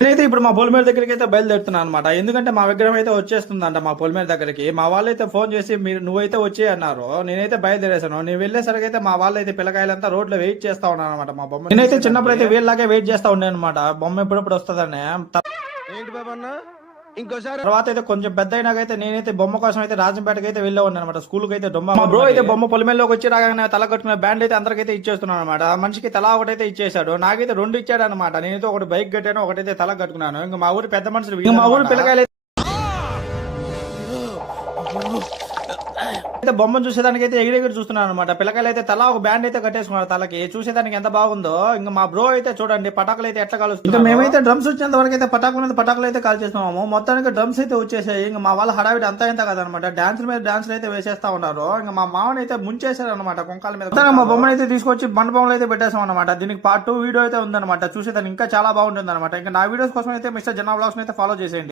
నేనైతే ఇప్పుడు మా పొలిమేర దగ్గరికి అయితే బయలుదేరుతున్నాను అనమాట. ఎందుకంటే మా విగ్రహం అయితే వచ్చేస్తుందంట మా పొలిమేర దగ్గరికి. మా వాళ్ళైతే ఫోన్ చేసి నువ్వైతే వచ్చేయి అన్నారు. నేనైతే బయలుదేరేసాను. నేను వెళ్ళేసరికి అయితే మా వాళ్ళైతే పిల్లకాయలంతా రోడ్లో వెయిట్ చేస్తా ఉన్నాను అనమాట మా బొమ్మ. నేనైతే చిన్నప్పుడు అయితే వీళ్ళలాగే వెయిట్ చేస్తా ఉండే అనమాట. బొమ్మ ఎప్పుడెప్పుడు వస్తుందని. ఏంటి బాబన్నా ఇంకోసారి తర్వాత అయితే కొంచెం పెద్ద అయినాకైతే నేనైతే బొమ్మ కోసం అయితే రాజంపేటకి అయితే వెళ్ళే ఉన్నాను అనమాట. స్కూల్ కి అయితే మా బ్రో అయితే బొమ్మ పొలిమేరలోకి వచ్చి రాగానే తల కట్టుకున్న బ్యాండ్ అయితే అందరికైతే ఇచ్చేస్తున్నాను అనమాట. మనిషికి తలా ఒకటైతే ఇచ్చేసాడు. నాకైతే రెండు ఇచ్చాడు అనమాట. నేనైతే ఒకటి బైక్ కట్టాను, ఒకటైతే తల కట్టుకున్నాను. ఇంకా మా ఊరి పెద్ద మనుషులు, ఇంకా మా ఊరి పిల్లకాయలు అయితే బొమ్మను చూసేదానికి అయితే ఎగిరెగిరి చూస్తున్నాను అనమాట. పిల్లకాయలు అయితే తలా ఒక బ్యాండ్ అయితే కట్టేసుకున్నారు తలకి. చూసేదానికి ఎంత బాగుందో. ఇంకా మా బ్రో అయితే చూడండి పటాకులు అయితే ఎట్లా కాలుస్తుంది. ఇంకా మేమైతే డ్రమ్స్ వచ్చేంత వరకు అయితే పటాకులు అయితే కాల్ చేస్తున్నాము. మొత్తానికి డ్రమ్స్ అయితే వచ్చేసాయి. ఇంకా మా వాళ్ళ హడావిడి అంతా ఇంత కదనమాట. డాన్సుల మీద డాన్సులు అయితే వేసేస్తా ఉన్నారు. ఇంకా మా మామని అయితే ముంచేశారు అనమాట కుంకాల మీద. మా బొమ్మను అయితే తీసుకొచ్చి మండపంలో అయితే పెట్టేసాం అనమాట. దీనికి పార్ట్ 2 వీడియో అయితే ఉందన్నమాట. చూసేదానికి ఇంకా చాలా బాగుంటుంది అనమాట. ఇంకా నా వీడియోస్ కోసం అయితే మిస్టర్ జనా వ్లాగ్స్ అయితే ఫాలో చేసేయండి.